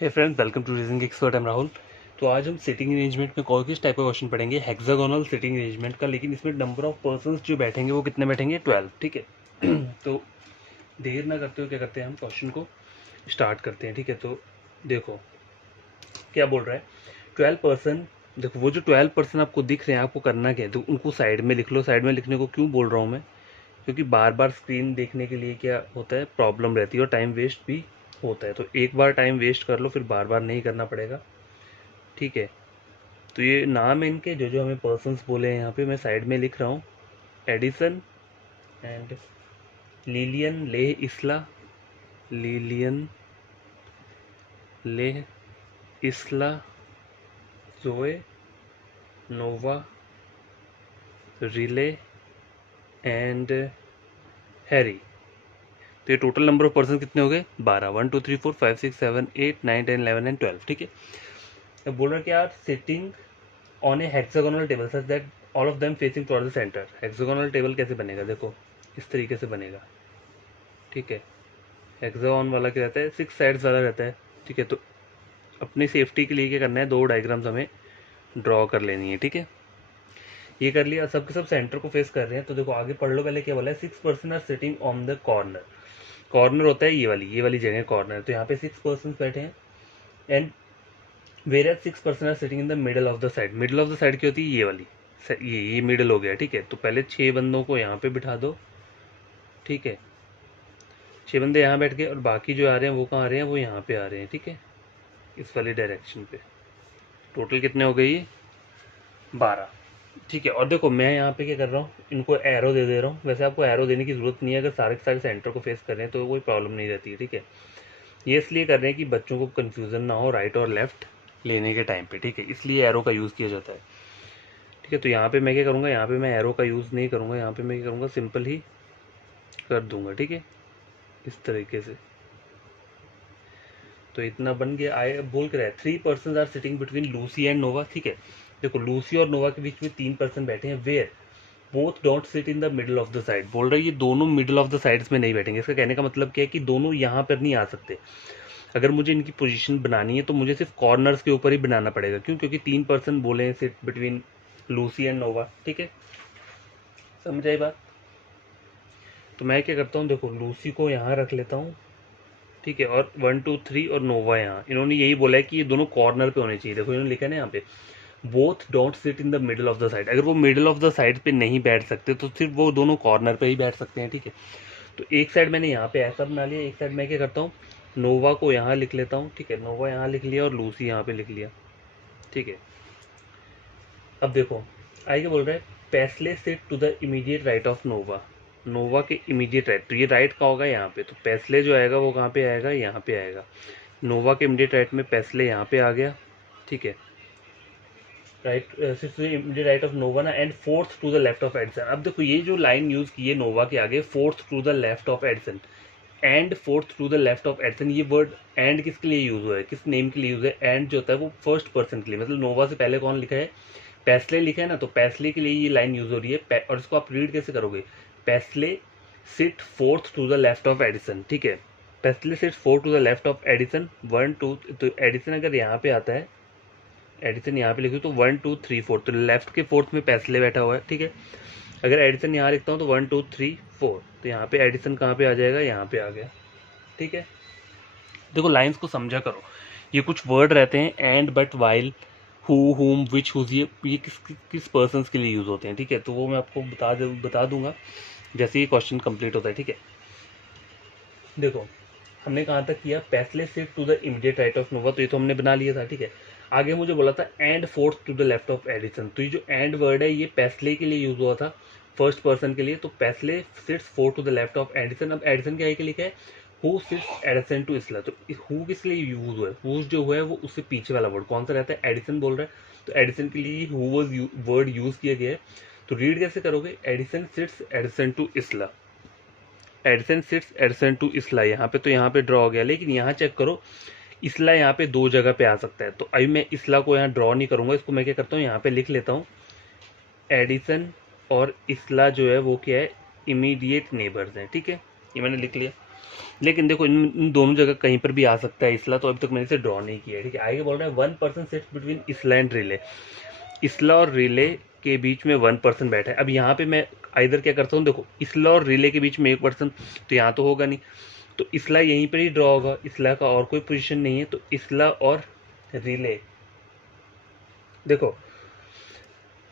Hey friends, welcome to reasoning expert. I am Rahul. तो आज हम सिटिंग अरेंजमेंट में कौन किस टाइप का क्वेश्चन पढ़ेंगे, हेक्सागोनल सिटिंग अरेंजमेंट का। लेकिन इसमें नंबर ऑफ पर्सन्स जो बैठेंगे वो कितने बैठेंगे, 12। ठीक है। तो देर ना करते हुए क्या करते हैं, हम क्वेश्चन को स्टार्ट करते हैं। ठीक है, तो देखो क्या बोल रहा है। 12 पर्सन, देखो वो जो 12 पर्सन आपको दिख रहे हैं, आपको करना क्या है, तो उनको साइड में लिख लो। साइड में लिखने को क्यों बोल रहा हूँ मैं, क्योंकि बार बार स्क्रीन देखने के लिए क्या होता है, प्रॉब्लम रहती है और टाइम वेस्ट भी होता है। तो एक बार टाइम वेस्ट कर लो, फिर बार बार नहीं करना पड़ेगा। ठीक है। तो ये नाम है इनके, जो जो हमें पर्सन्स बोले हैं यहाँ पे मैं साइड में लिख रहा हूँ। एडिसन एंड लिलियन ले इसला, लिलियन ले इसला, जोए, नोवा, रिले एंड हैरी। तो ये टोटल नंबर ऑफ पर्सन कितने हो गए, 12। 1 2 3 4 5 6 7 8 9 10 11 एंड 12। ठीक है। अब बोल रहा कि यार sitting on A hexagonal table such that all of them facing toward the centre. Hexagonal table कैसे बनेगा, देखो इस तरीके से बनेगा। ठीक है। हेक्सागोन वाला क्या रहता है, 6 साइड्स वाला रहता है। ठीक है। तो अपनी सेफ्टी के लिए क्या करना है, 2 डायग्राम्स हमें ड्रॉ कर लेनी है। ठीक है, ये कर लिया। सबके सब सेंटर को फेस कर रहे हैं। तो देखो आगे पढ़ लो, पहले क्या बोला है, 6 person are sitting on the corner. Corner होता है ये वाली जगह कॉर्नर। तो यहाँ पे 6 पर्सन बैठे हैं। And whereas 6 person are sitting in the middle of the side. Middle of the side क्या होती है, ये वाली, ये मिडल हो गया। ठीक है। तो पहले 6 बंदों को यहाँ पे बिठा दो। ठीक है, 6 बंदे यहाँ बैठ गए और बाकी जो आ रहे हैं वो कहाँ आ रहे हैं, वो यहाँ पे आ रहे हैं। ठीक है, इस वाली डायरेक्शन पे। टोटल कितने हो गई, 12। ठीक है। और देखो मैं यहाँ पे क्या कर रहा हूँ, इनको एरो दे दे रहा हूँ। वैसे आपको एरो देने की जरूरत नहीं है, अगर सारे के सारे सेंटर को फेस कर रहे हैं तो कोई प्रॉब्लम नहीं रहती है। ठीक है, ये इसलिए कर रहे हैं कि बच्चों को कन्फ्यूजन ना हो राइट और लेफ्ट लेने के टाइम पे। ठीक है, इसलिए एरो का यूज़ किया जाता है। ठीक है। तो यहाँ पे मैं क्या करूँगा, यहाँ पे मैं एरो का यूज़ नहीं करूँगा, यहाँ पे मैं क्या करूँगा, सिंपल ही कर दूंगा। ठीक है, इस तरीके से। तो इतना बन गया। आए बोल के रहा है 3 person are sitting between Lucy and Nova. ठीक है, देखो लूसी और नोवा के बीच में 3 पर्सन बैठे हैं। Where both don't sit in the middle of the side. बोल रहा है ये दोनों मिडल ऑफ द साइड्स में नहीं बैठेंगे। इसका कहने का मतलब क्या है कि दोनों यहाँ पर नहीं आ सकते। अगर मुझे इनकी पोजीशन बनानी है तो मुझे सिर्फ कॉर्नर्स के ऊपर ही बनाना पड़ेगा। क्यों, क्योंकि 3 पर्सन बोले हैं sit between Lucy and Nova. ठीक है, समझ आई बात। तो मैं क्या करता हूँ, देखो लूसी को यहाँ रख लेता हूँ। ठीक है, और 1 2 3 और नोवा यहाँ, इन्होंने यही बोला है कि ये दोनों कॉर्नर पे होने चाहिए। देखो इन्होंने लिखा है ना यहाँ पे, both don't sit in the middle of the side. अगर वो मिडल ऑफ द साइड पे नहीं बैठ सकते तो सिर्फ वो दोनों कॉर्नर पे ही बैठ सकते हैं। ठीक है, तो एक साइड मैंने यहाँ पे ऐसा बना लिया, एक साइड मैं क्या करता हूँ, नोवा को यहाँ लिख लेता हूँ। ठीक है, नोवा यहाँ लिख लिया और लूसी यहाँ पे लिख लिया। ठीक है। अब देखो आगे बोल रहा है, Paisley sit to the immediate right of Nova. Nova के इमीडिएट राइट, तो ये राइट का होगा यहाँ पे। तो पैसले जो आएगा वो कहाँ पे आएगा, यहाँ पे आएगा। नोवा के इमीडिएट राइट में पैसले यहाँ पे आ गया। ठीक है, right six to the immediate right of Nova ना, and fourth to the left of Edison. अब देखो ये जो लाइन यूज की है नोवा के आगे, fourth to the left of Edison, and fourth to the left of Edison. ये वर्ड एंड किसके लिए यूज हुआ है, किस नेम के लिए यूज है, एंड जो होता है वो फर्स्ट पर्सन के लिए। मतलब नोवा से पहले कौन लिखा है, पैसले लिखा है ना, तो पैसले के लिए ये लाइन यूज हो रही है। और इसको आप रीड कैसे करोगे, Paisley sit fourth to the left of Edison. ठीक है, Paisley sit fourth to the left of Edison 1 2। तो एडिसन अगर यहाँ पे आता है, एडिसन यहाँ पे लिखूँ तो 1 2 3 4, तो लेफ्ट के फोर्थ में पैसले बैठा हुआ है। ठीक है, अगर एडिसन यहाँ लिखता हूँ तो 1 2 3 4, तो यहाँ पे एडिसन कहाँ पे आ जाएगा, यहाँ पे आ गया। ठीक है, देखो लाइंस को समझा करो। ये कुछ वर्ड रहते हैं, एंड, बट, वाइल, हु, हुम, विच, हुज, ये किस किस पर्सन के लिए यूज होते हैं। ठीक है, तो वो मैं आपको बता दूंगा जैसे ये क्वेश्चन कंप्लीट होता है। ठीक है, देखो हमने कहाँ तक किया, Paisley sit to the immediate right of Nova, तो ये तो हमने बना लिया था। ठीक है, आगे मुझे बोला था and fourth to the left of Edison. तो ये जो एंड वर्ड है ये पैसले के लिए यूज हुआ था, फर्स्ट पर्सन के लिए। तो Paisley sits fourth to the left of Edison. अब एडिसन क्या है कि लिखा है, who sits Edison to Isla. तो हु किस लिए यूज हुआ है, हु जो हुआ है वो उससे पीछे वाला वर्ड कौन सा रहता है, एडिसन बोल रहा है, तो एडिसन के लिए हु वर्ड यूज किया गया है। तो रीड कैसे करोगे, Edison sits Edison to Isla, Edison sits Edison to Isla. यहाँ पे तो यहाँ पे ड्रॉ हो गया, लेकिन यहाँ चेक करो, इसला यहाँ पे 2 जगह पे आ सकता है। तो अभी मैं इसला को यहाँ ड्रॉ नहीं करूंगा, इसको मैं क्या करता हूँ, यहाँ पे लिख लेता हूँ, एडिसन और इसला जो है वो क्या है, इमीडिएट नेबर्स हैं। ठीक है, ये मैंने लिख लिया। लेकिन देखो इन दोनों जगह कहीं पर भी आ सकता है इसला, तो अभी तक मैंने इसे ड्रॉ नहीं किया है, ठीक है। आगे बोल रहा है 1% sits between Isla and relay. इसला और रिले के बीच में 1% बैठा है। अब यहाँ पे मैं इधर क्या करता हूँ, देखो इसला और रिले के बीच में 1%, तो यहाँ तो होगा नहीं, तो इसला यहीं पर ही ड्रॉ होगा, इसला का और कोई पोजीशन नहीं है, तो इसला और रिले, देखो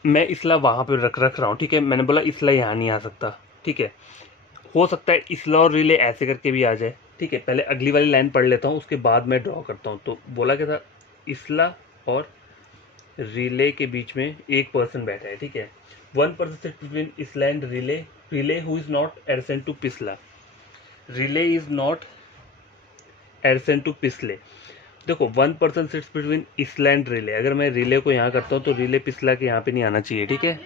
मैं इसला वहां पे रख रहा हूँ, ठीक है। मैंने बोला इसला यहाँ नहीं आ सकता, ठीक है। हो सकता है इसला और रिले ऐसे करके भी आ जाए, ठीक है। पहले अगली वाली लाइन पढ़ लेता हूँ, उसके बाद मैं ड्रॉ करता हूँ। तो बोला क्या था, इसला और रिले के बीच में 1% बैठा है, ठीक है। 1% sit between Isla and Riley, Riley who is not adjacent to पिछला, Riley is not adjacent to पिछले। देखो 1% sits between Isla and Riley, अगर मैं रिले को यहाँ करता हूँ तो रिले पिछला के यहाँ पे नहीं आना चाहिए, ठीक है।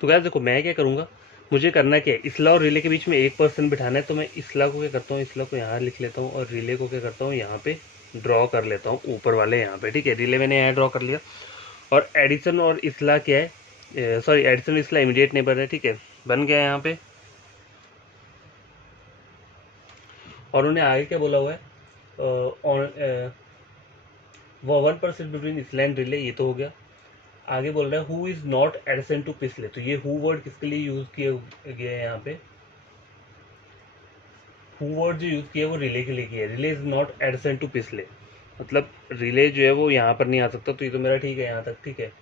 तो गाइस देखो मैं क्या करूँगा, मुझे करना क्या है, इसला और रिले के बीच में 1% बिठाना है, तो मैं इसला को क्या करता हूँ, इसला को यहाँ लिख लेता हूँ और रिले को क्या करता हूँ यहाँ पे ड्रॉ कर लेता हूँ ऊपर वाले यहाँ पे, ठीक है। रिले मैंने यहाँ ड्रॉ कर लिया। और एडिसन और इसला क्या है, सॉरी एडिसन और इसला इमीडिएट नेबर है, ठीक है, बन गया यहाँ पे। और उन्हें आगे क्या बोला हुआ है, वो 1% बिटवीन इसला एंड रिले, ये तो हो गया। आगे बोल रहा है who is not adjacent to पिछले, तो ये हु वर्ड किसके लिए यूज किया गया है यहाँ पे, हु वर्ड जो यूज किया है वो रिले के लिए किया है। Riley is not adjacent to पिछले, मतलब रिले जो है वो यहाँ पर नहीं आ सकता, तो ये तो मेरा ठीक है यहाँ तक, ठीक है।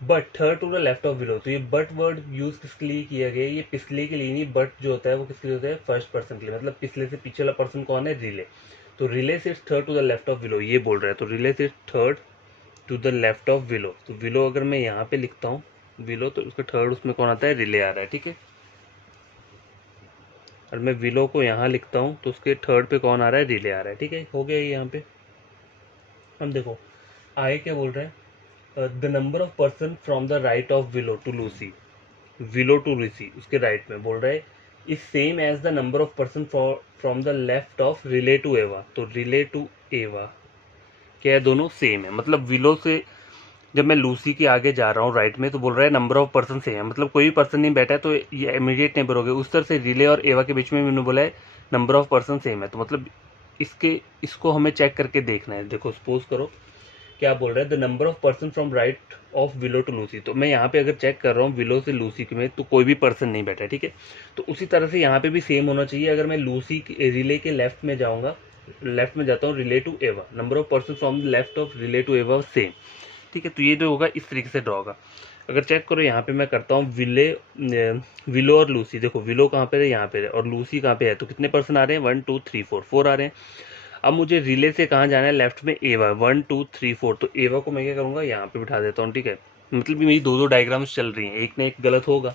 But third to the left of Willow, तो ये बट वर्ड यूज किसके लिए किया गया है, ये पिछले के लिए नहीं, बट जो होता है वो किसके लिए होता है, फर्स्ट पर्सन के लिए, मतलब पिछले से पीछे वाला पर्सन कौन है, रिले। तो रिले से third to the left of Willow, ये बोल रहा है, तो रिले से third to the left of Willow, तो विलो अगर मैं यहाँ पे लिखता हूँ विलो, तो उसका थर्ड उसमें कौन आता है, रिले आ रहा है, ठीक है। और मैं विलो को यहाँ लिखता हूँ तो उसके थर्ड पे कौन आ रहा है, रिले आ रहा है, ठीक है। हो गया ये यहाँ पे। हम देखो आगे क्या बोल रहा है, the number of person from the right of Willow to Lucy, Willow to Lucy उसके राइट में बोल रहा है is same as the number of person from the left of Riley to Ava, तो रिले टू एवा क्या है, दोनों सेम है। मतलब विलो से जब मैं लूसी के आगे जा रहा हूँ राइट में, तो बोल रहा है नंबर ऑफ पर्सन सेम है, मतलब कोई भी पर्सन नहीं बैठा है, तो ये इमीडिएट नेबर हो गए। उस तरह से रिले और एवा के बीच में मैंने बोला है नंबर ऑफ पर्सन सेम है, तो मतलब इसको हमें चेक करके देखना है। देखो सपोज करो क्या बोल रहा है, the number of person from right of Willow to Lucy, तो मैं यहाँ पे अगर चेक कर रहा हूँ विलो से लूसी में, तो कोई भी पर्सन नहीं बैठा है, ठीक है। तो उसी तरह से यहाँ पे भी सेम होना चाहिए। अगर मैं लूसी रिले के लेफ्ट में जाऊँगा, लेफ्ट में जाता हूँ Riley to Ava, number of person from the left of Riley to Ava same, ठीक है। तो ये जो होगा इस तरीके से ड्रॉ होगा। अगर चेक करो यहाँ पे मैं करता हूँ विलो और लूसी, देखो विलो कहाँ पे है, यहाँ पे है, और लूसी कहाँ पे है, तो कितने पर्सन आ रहे हैं, 1 2 3 4 4 आ रहे हैं। अब मुझे रिले से कहाँ जाना है, लेफ्ट में एवा, 1 2 3 4, तो एवा को मैं क्या करूँगा, यहाँ पे बिठा देता हूँ, ठीक है। मतलब मेरी दो डायग्राम्स चल रही हैं, एक ना एक गलत होगा।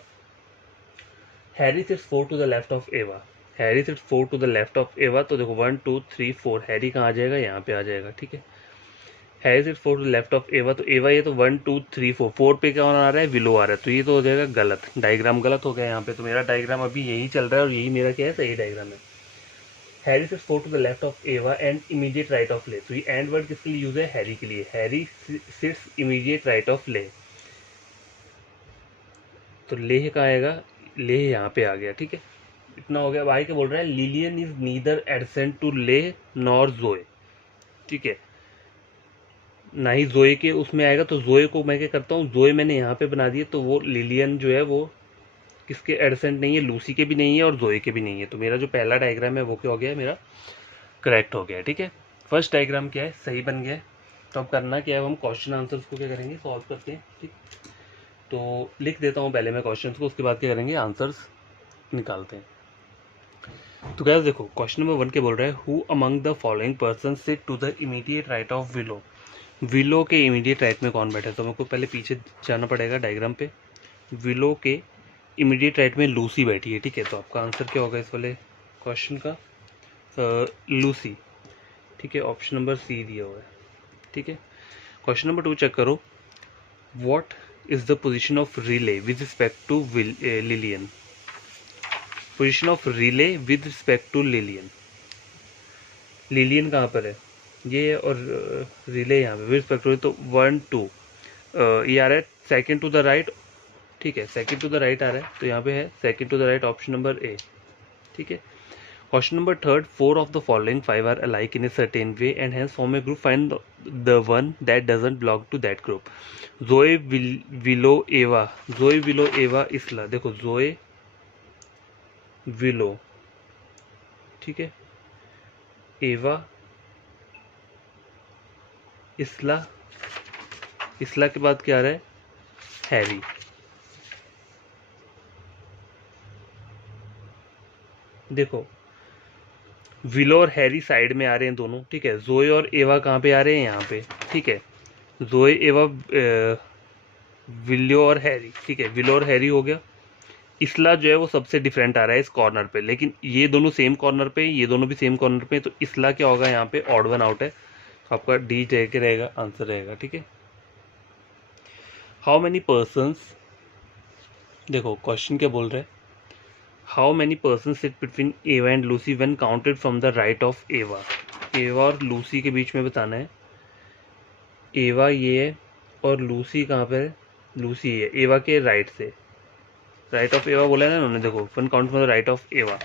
Harry sits 4 to the left of Ava, Harry sits 4 to the left of Ava, तो देखो 1 2 3 4, हैरी कहाँ आ जाएगा, यहाँ पे आ जाएगा, ठीक है। Harry sits 4 to the left of Ava, तो एवा ये तो 1 2 3 4, 4 पे क्या आ रहा है, विलो आ रहा है, तो ये तो हो जाएगा गलत, डायग्राम गलत हो गया यहाँ पे। तो मेरा डायग्राम अभी यही चल रहा है और यही मेरा क्या है, सही डायग्राम है। Harry sits 4 to the left of Ava and immediate right of ले, तो ये एंड वर्ड किसके लिए यूज है, हैरी के लिए, Harry sits immediate right of ले, तो लेह का आएगा, लेह यहाँ पे आ गया, ठीक है। इतना हो गया। अब आगे क्या बोल रहा है, Lilian is neither adjacent to Leah nor Joey, ठीक है, ना ही जोए के उसमें आएगा, तो जोए को मैं क्या करता हूँ, जोए मैंने यहाँ पे बना दिया, तो वो लिलियन जो है वो किसके एडसेंट नहीं है, लूसी के भी नहीं है और जोए के भी नहीं है। तो मेरा जो पहला डायग्राम है वो क्या हो गया, मेरा करेक्ट हो गया, ठीक है। फर्स्ट डायग्राम क्या है, सही बन गया है। तो अब करना क्या है, हम क्वेश्चन आंसर्स को क्या करेंगे, सॉल्व करते हैं, ठीक। तो लिख देता हूँ पहले मैं क्वेश्चन को, उसके बाद क्या करेंगे, आंसर्स निकालते हैं। तो गैस देखो क्वेश्चन नंबर 1 के बोल रहा है who among the following person sit to the immediate right of Willow, Willow के इमीडिएट राइट में कौन बैठा है, तो मेरे को पहले पीछे जाना पड़ेगा डायग्राम पे। विलो के इमीडिएट राइट में लूसी बैठी है, ठीक है। तो आपका आंसर क्या होगा इस वाले क्वेश्चन का, लूसी, ठीक है। ऑप्शन नंबर सी दिया हुआ है, ठीक है। क्वेश्चन नंबर 2 चेक करो, what is the position of Riley with respect to Lillian, position of Riley with respect to Lillian, Lillian कहाँ पर है, ये है, और रिले यहाँ पे विद रिस्पेक्ट टू, तो 1 2 ये आ रहा है सेकंड टू द राइट, ठीक है, सेकंड टू द राइट आ रहा है, तो यहाँ पे है second to the right, option number A, ठीक है। Question number third, 4 of the following 5 are alike in a certain way and hence form a group. Find the one that doesn't belong to that group. Zoe, Willow, Eva. Zoe, Willow, Eva, Isla. देखो Zoe, Willow, ठीक है, एवा, इसला, इसला के बाद क्या आ रहा है, Harry. देखो विलो और हैरी साइड में आ रहे हैं दोनों, ठीक है। जोए और एवा कहाँ पे आ रहे हैं, यहाँ पे, ठीक है। जोए, एवा, विलो और हैरी, ठीक है। विलो और हैरी हो गया। इसला जो है वो सबसे डिफरेंट आ रहा है इस कॉर्नर पे, लेकिन ये दोनों सेम कॉर्नर पे, ये दोनों भी सेम कॉर्नर पे, तो इसला क्या होगा यहाँ पे, ऑड वन आउट है, तो आपका डी के रहेगा, आंसर रहेगा, ठीक है। हाउ मैनी पर्सन्स, देखो क्वेश्चन क्या बोल रहे हैं, how many person sit between Ava and Lucy when counted from the right of Ava. Ava और लूसी के बीच में बताना है। एवा ये है और लूसी कहाँ पर है, लूसी है एवा के राइट से, राइट ऑफ एवा बोला है ना उन्होंने, देखो when count from the right of Ava,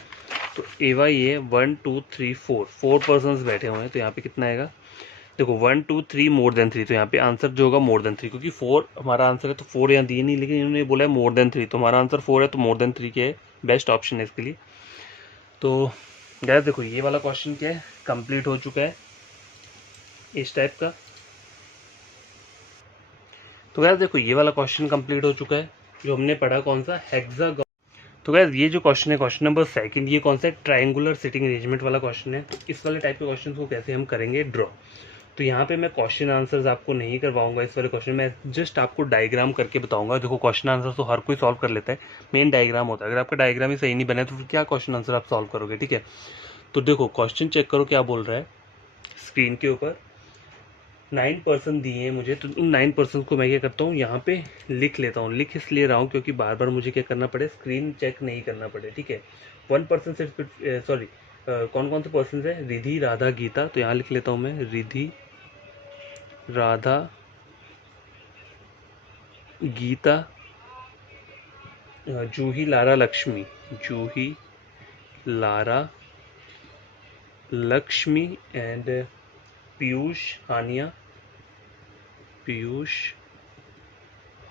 तो एवा ये 1 2 3 4 पर्सन बैठे हुए हैं, तो यहाँ पे कितना आएगा, देखो 1 2 3 मोर देन 3, तो यहाँ पे आंसर जो होगा मोर देन 3, क्योंकि 4 हमारा आंसर है, तो 4 यहाँ दिए नहीं, लेकिन इन्होंने बोला है मोर देन 3, तो हमारा आंसर 4 है, तो मोर देन 3 क्या है, बेस्ट ऑप्शन है इसके लिए। तो गाइस देखो ये वाला क्वेश्चन क्या है, कंप्लीट हो चुका है इस टाइप का। तो गाइस देखो ये वाला क्वेश्चन कंप्लीट हो चुका है, जो हमने पढ़ा कौन सा, हेक्सागोन। तो गाइस ये जो क्वेश्चन है, क्वेश्चन नंबर सेकंड, ये कौन सा है, ट्रायंगुलर सिटिंग अरेंजमेंट वाला क्वेश्चन है। तो इस वाले टाइप के क्वेश्चन को कैसे हम करेंगे, ड्रॉ। तो यहाँ पे मैं क्वेश्चन आंसर्स आपको नहीं करवाऊंगा इस वाले क्वेश्चन में, जस्ट आपको डायग्राम करके बताऊंगा। देखो क्वेश्चन आंसर तो हर कोई सॉल्व कर लेता है, मेन डायग्राम होता है, अगर आपका डायग्राम ही सही नहीं बना तो फिर क्या क्वेश्चन आंसर आप सॉल्व करोगे, ठीक है। तो देखो क्वेश्चन चेक करो क्या बोल रहा है स्क्रीन के ऊपर। 9% दिए हैं मुझे, तो उन 9% को मैं क्या करता हूँ, यहाँ पे लिख लेता हूँ। लिख इसलिए रहा हूँ क्योंकि बार बार मुझे क्या करना पड़े, स्क्रीन चेक नहीं करना पड़े, ठीक है। 1% सिर्फ, सॉरी, कौन कौन से पर्सन है, रिधि, राधा, गीता, तो यहाँ लिख लेता हूँ मैं, Ridhi, Radha, Geeta, Juhi, Lara, Lakshmi, Juhi, Lara, Lakshmi and Piyush, Haniya, Piyush,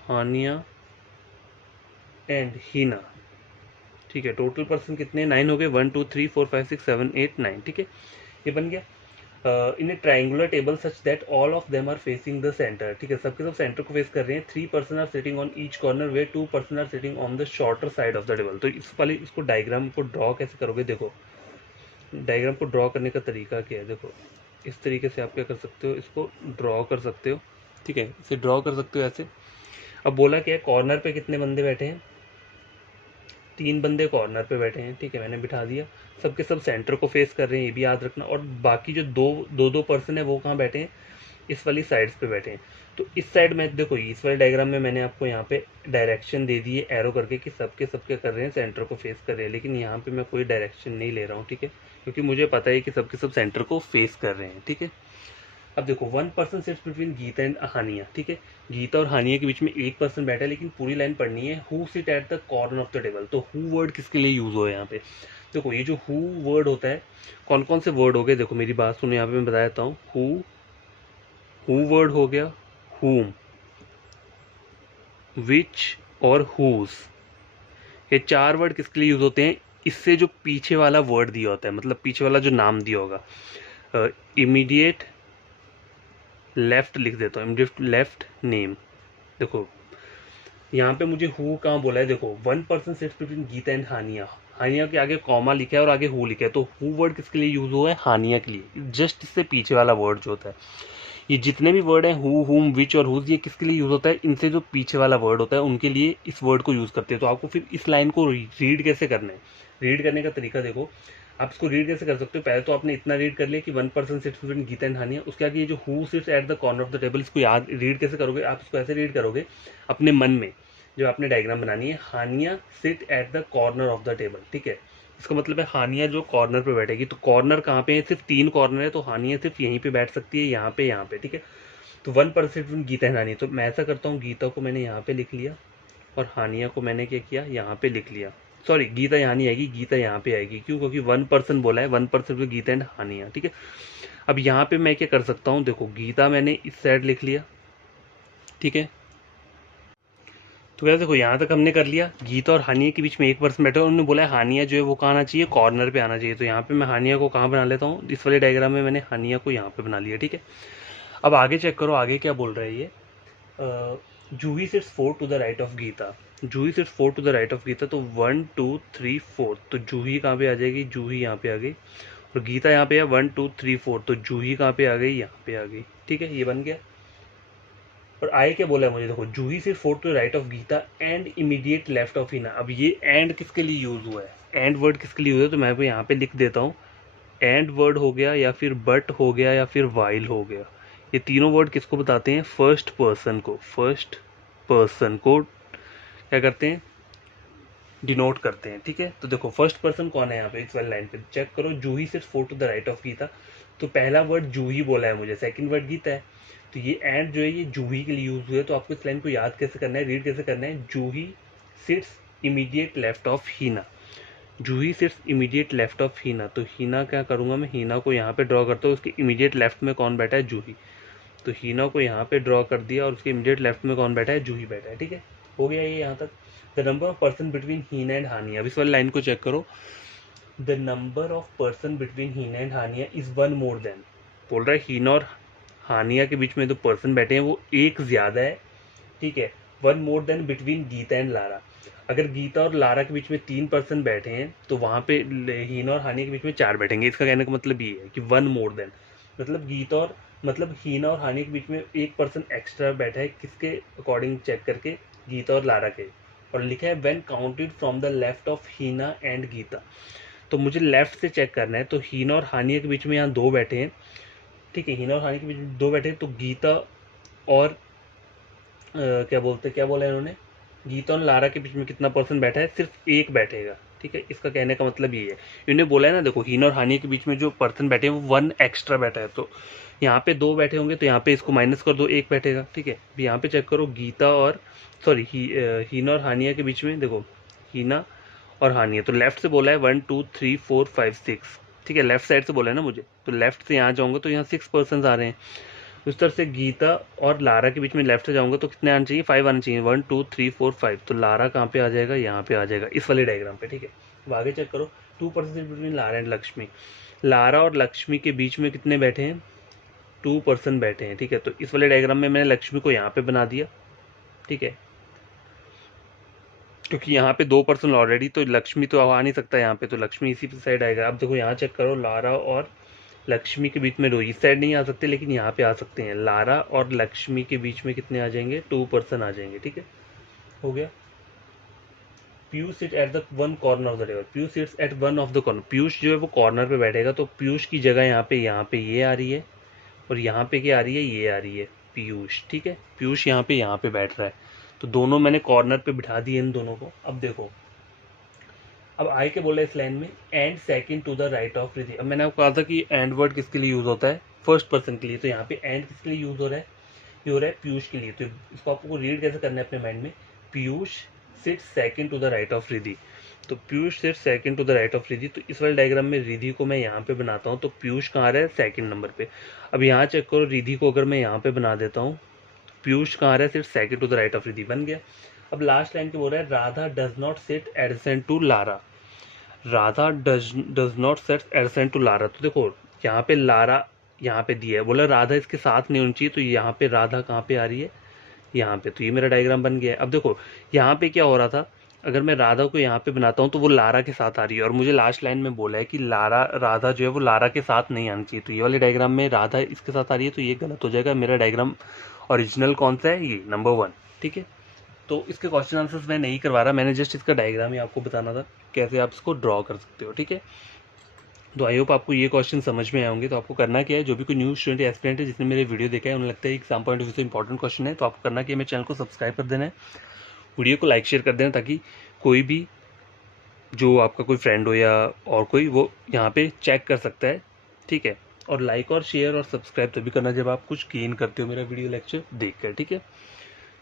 Haniya and Heena, ठीक है। टोटल पर्सन कितने, 9 हो गए, 1 2 3 4 5 6 7 8 9, ठीक है, ये बन गया। In a triangular table such that all of them are facing the centre, ठीक है, सबके सब सेंटर को फेस कर रहे हैं। 3 person are sitting on each corner way 2 person are sitting on the shorter side of the table. तो इस वाले इसको डायग्राम को ड्रॉ कैसे करोगे, देखो डायग्राम को ड्रॉ करने का तरीका क्या है, देखो इस तरीके से आप क्या कर सकते हो, इसको ड्रॉ कर सकते हो, ठीक है, इसे ड्रॉ कर सकते हो ऐसे। अब बोला क्या है, कॉर्नर पे कितने बंदे बैठे हैं, 3 बंदे कॉर्नर पे बैठे हैं, ठीक है, मैंने बिठा दिया। सबके सब सेंटर को फेस कर रहे हैं, ये भी याद रखना। और बाकी जो दो पर्सन है वो कहाँ बैठे हैं, इस वाली साइड्स पे बैठे हैं। तो इस साइड में देखो, इस वाले डायग्राम में मैंने आपको यहाँ पे डायरेक्शन दे दी है एरो करके कि सबके सबके कर रहे हैं, सेंटर को फेस कर रहे हैं, लेकिन यहाँ पे मैं कोई डायरेक्शन नहीं ले रहा हूँ, ठीक है, क्योंकि मुझे पता है कि सबके सब सेंटर को फेस कर रहे हैं, ठीक है। अब देखो 1 person sits between Gita and Haniya, ठीक है, गीता और हानिया के बीच में 1 पर्सन बैठा है, लेकिन पूरी लाइन पढ़नी है। Who sit at the corner of the table, तो हु वर्ड किसके लिए यूज हो यहाँ पे, देखो ये जो हु वर्ड होता है, कौन कौन से वर्ड हो गए, देखो मेरी बात सुनो, यहाँ पे मैं बता देता हूँ। हु वर्ड हो गया, whom, which और whose, ये 4 वर्ड किसके लिए यूज होते हैं, इससे जो पीछे वाला वर्ड दिया होता है, मतलब पीछे वाला जो नाम दिया होगा, इमीडिएट लेफ्ट लिख देता हूँ, इमीडिएट लेफ्ट नेम। देखो यहाँ पे मुझे हु कहाँ बोला है, देखो 1 person sits between Gita and Haniya, Haniya के आगे कॉमा लिखा है और आगे हु लिखा है, तो हु वर्ड किसके लिए यूज हुआ है, हानिया के लिए। जस्ट इससे पीछे वाला वर्ड जो होता है, ये जितने भी वर्ड हैं, हु, हुम, विच और हुज, ये किसके लिए यूज होता है, इनसे जो पीछे वाला वर्ड होता है उनके लिए इस वर्ड को यूज करते हैं। तो आपको फिर इस लाइन को रीड कैसे करना है, रीड करने का तरीका देखो, आप इसको रीड कैसे कर सकते हो। पहले तो आपने इतना रीड कर लिया कि 1 person sits between Gita and Haniya, उसके आगे ये जो who sits at the corner of the table, इसको याद रीड कैसे करोगे, आप इसको ऐसे रीड करोगे अपने मन में, जब आपने डायग्राम बनानी है, Haniya sit at the corner of the table, ठीक है, इसका मतलब है हानिया जो कॉर्नर पे बैठेगी। तो कॉर्नर कहाँ पे है, सिर्फ 3 कॉर्नर है, तो हानिया सिर्फ यहीं पे बैठ सकती है, यहाँ पे, ठीक है। तो 1 पर्सन गीता है हानिया, तो मैं ऐसा करता हूँ, गीता को मैंने यहाँ पे लिख लिया और हानिया को मैंने क्या किया, यहाँ पे लिख लिया, सॉरी गीता यहाँ नहीं आएगी, गीता यहाँ पे आएगी। क्यों? क्योंकि 1% बोला है, 1% पे गीता एंड हानिया, ठीक है। अब यहाँ पे मैं क्या कर सकता हूँ, देखो गीता मैंने इस साइड लिख लिया, ठीक है। तो यार देखो यहाँ तक हमने कर लिया, गीता और हानिया के बीच में 1% बैठा है, उन्होंने बोला है हानिया जो है वो कहाँ आना चाहिए, कॉर्नर पे आना चाहिए। तो यहाँ पे मैं हानिया को कहाँ बना लेता हूँ, इस वाले डायग्राम में मैंने हानिया को यहाँ पे बना लिया, ठीक है। अब आगे चेक करो, आगे क्या बोल रहा है ये, Juhi sits 4 to the right of Geeta, Juhi sits 4 to the right of Geeta. तो 1 2 3 4, तो जूही कहाँ पे आ जाएगी, जूही यहाँ पे आ गई, और गीता यहाँ पे है 1 2 3 4, तो जूही कहाँ पे आ गई, यहाँ पे आ गई, ठीक है, ये बन गया। और आए क्या बोला है मुझे, देखो Juhi sits 4 to the right of Geeta and immediate left of Hina. अब ये एंड किसके लिए यूज हुआ है, एंड वर्ड किसके लिए यूज है, तो मैं यहाँ पे लिख देता हूँ, एंड वर्ड हो गया या फिर बट हो गया या फिर वाइल हो गया। ये तीनों वर्ड किसको बताते हैं, फर्स्ट पर्सन को, फर्स्ट पर्सन को क्या करते हैं, डिनोट करते हैं, ठीक है। तो देखो फर्स्ट पर्सन कौन है यहाँ पे, इस वाली लाइन पे चेक करो, Juhi sits 4 to the right of Geeta. तो पहला वर्ड जूही बोला है मुझे, सेकंड वर्ड गीता है, तो ये एंड जो है ये जूही के लिए यूज हुआ है। तो आपको इस लाइन को याद कैसे करना है, रीड कैसे करना है, Juhi sits immediate left of Heena, Juhi sits immediate left of Heena. तो हीना क्या करूंगा मैं, हीना को यहाँ पे ड्रॉ करता हूँ, उसके इमीडिएट लेफ्ट में कौन बैठा है, जूही। तो हीना को यहाँ पे ड्रॉ कर दिया और उसके इमीडिएट लेफ्ट में कौन बैठा है, जूही बैठा है, ठीक है, हो गया ये यहाँ तक। The number of person between Heena and Haniya, अब इस वाली लाइन को चेक करो, the number of person between Heena and Haniya is 1 more than, बोल रहा है हीना और हानिया के बीच में जो पर्सन बैठे हैं वो एक ज्यादा है, ठीक है, 1 more than between Gita and Lara. अगर गीता और लारा के बीच में 3% बैठे हैं तो वहां पे हीना और हानिया के बीच में 4 बैठेंगे। इसका कहने का मतलब ये है कि 1 मोर देन, मतलब गीता और मतलब हीना और हानिया के बीच में 1% एक्स्ट्रा बैठा है, किसके अकॉर्डिंग चेक करके, गीता और लारा के। और लिखा है when counted from the left of Heena and Gita. तो मुझे लेफ्ट से चेक करना है, तो हीना और हानिया के बीच में यहाँ 2 बैठे हैं, ठीक है, हीना और हानिया के बीच में 2 बैठे हैं, तो गीता और क्या बोला है इन्होंने, गीता और लारा के बीच में कितना पर्सन बैठा है, सिर्फ 1 बैठेगा, ठीक है। इसका कहने का मतलब ये है, इन्होंने बोला है ना, देखो हीना और हानिया के बीच में जो पर्सन बैठे हैं वो 1 एक्स्ट्रा बैठा है, तो यहाँ पे 2 बैठे होंगे, तो यहाँ पे इसको माइनस कर दो, 1 बैठेगा, ठीक है। यहाँ पे चेक करो, गीता और सॉरी हीना और हानिया के बीच में, देखो हीना और हानिया, तो लेफ्ट से बोला है 1 2 3 4 5 6, ठीक है, लेफ्ट साइड से बोला है ना मुझे, तो लेफ्ट से यहाँ जाऊंगा तो यहाँ 6 पर्सन आ रहे हैं। उस तरह से गीता और लारा के बीच में लेफ्ट से जाऊंगा तो कितने आने चाहिए, 5 आने चाहिए, 1 2 3 4 5, तो लारा कहाँ पे आ जाएगा, यहाँ पे आ जाएगा, इस वाले डायग्राम पे, ठीक है। अब आगे चेक करो, 2% between Lara and Lakshmi, Lara और लक्ष्मी के बीच में कितने बैठे हैं, 2% बैठे हैं, ठीक है। तो इस वाले डायग्राम में मैंने लक्ष्मी को यहाँ पे बना दिया, ठीक है, क्योंकि यहाँ पे 2% ऑलरेडी, तो लक्ष्मी तो आ नहीं सकता यहाँ पे, तो लक्ष्मी इसी साइड आएगा। अब देखो यहाँ चेक करो, लारा और लक्ष्मी के बीच में 2, इस साइड नहीं आ सकते लेकिन यहाँ पे आ सकते हैं, लारा और लक्ष्मी के बीच में कितने आ जाएंगे, 2% आ जाएंगे, ठीक है, हो गया। Piyush seat at the 1 corner of the table, Piyush seats eight 1 of the corner, Piyush जो है वो कॉर्नर पे बैठेगा, तो पीयूष की जगह यहाँ पे ये आ रही है, और यहाँ पे क्या आ रही है, ये आ रही है पीयूष, ठीक है, पीयूष यहाँ पे बैठ रहा है, तो दोनों मैंने कॉर्नर पे बिठा दिए इन दोनों को। अब देखो, अब आए के बोला इस लाइन में, and second to the right of Riddhi. अब मैंने आपको कहा था कि एंड वर्ड किसके लिए यूज होता है, फर्स्ट पर्सन के लिए, तो यहाँ पे एंड किसके लिए यूज हो रहा है, ये हो रहा है पीयूष के लिए। तो इसको आपको रीड कैसे करना है अपने माइंड में, Piyush sits second to the right of Ridhi, तो Piyush sits second to the right of Ridhi. तो इस वाले डायग्राम में रिधि को मैं यहाँ पे बनाता हूँ, तो पीयूष कहाँ आ रहा है, सेकंड नंबर पे। अब यहाँ चेक करो, रिधि को अगर मैं यहाँ पे बना देता हूँ, पीयूष कहाँ आ रहा है, सिर्फ second to the right of Riddhi, बन गया। अब लास्ट लाइन पे बोल रहा है, Radha does not sit adjacent to Lara, Radha does not set adjacent to Lara. तो देखो यहाँ पे लारा यहाँ पे दिया है, बोला राधा इसके साथ नहीं होनी चाहिए, तो यहाँ पे राधा कहाँ पे आ रही है, यहाँ पे, तो ये मेरा डायग्राम बन गया है। अब देखो यहाँ पे क्या हो रहा था, अगर मैं राधा को यहाँ पे बनाता हूँ तो वो लारा के साथ आ रही है, और मुझे लास्ट लाइन में बोला है कि लारा राधा जो है वो लारा के साथ नहीं आनी चाहिए, तो ये वाले डायग्राम में राधा इसके साथ आ रही है, तो ये गलत हो जाएगा। मेरा डायग्राम ओरिजिनल कौन सा है, ये नंबर 1, ठीक है। तो इसके क्वेश्चन आंसर्स मैं नहीं करवा रहा, मैंने जस्ट इसका डायग्राम ही आपको बताना था कैसे आप इसको ड्रॉ कर सकते हो, ठीक है। तो आई होप आपको ये क्वेश्चन समझ में आए होंगे। तो आपको करना क्या है, जो भी कोई न्यू स्टूडेंट एस्पिरेंट है जिसने मेरे वीडियो देखा है, उन्हें लगता है एग्जाम पॉइंट ऑफ व्यू से इंपॉर्टेंट क्वेश्चन है, तो आपको करना क्या है, मेरे चैनल को सब्सक्राइब कर देना है, वीडियो को लाइक शेयर कर देना, ताकि कोई भी जो आपका कोई फ्रेंड हो या और कोई, वो यहाँ पे चेक कर सकता है, ठीक है। और लाइक और शेयर और सब्सक्राइब तभी करना जब आप कुछ गेन करते हो मेरा वीडियो लेक्चर देख कर, ठीक है।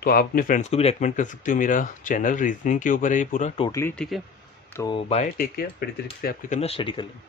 तो आप अपने फ्रेंड्स को भी रेकमेंड कर सकते हो, मेरा चैनल रीजनिंग के ऊपर है ये पूरा टोटली, ठीक है। तो बाय, टेक केयर, बड़ी तरीके से आपके करना, स्टडी कर लें।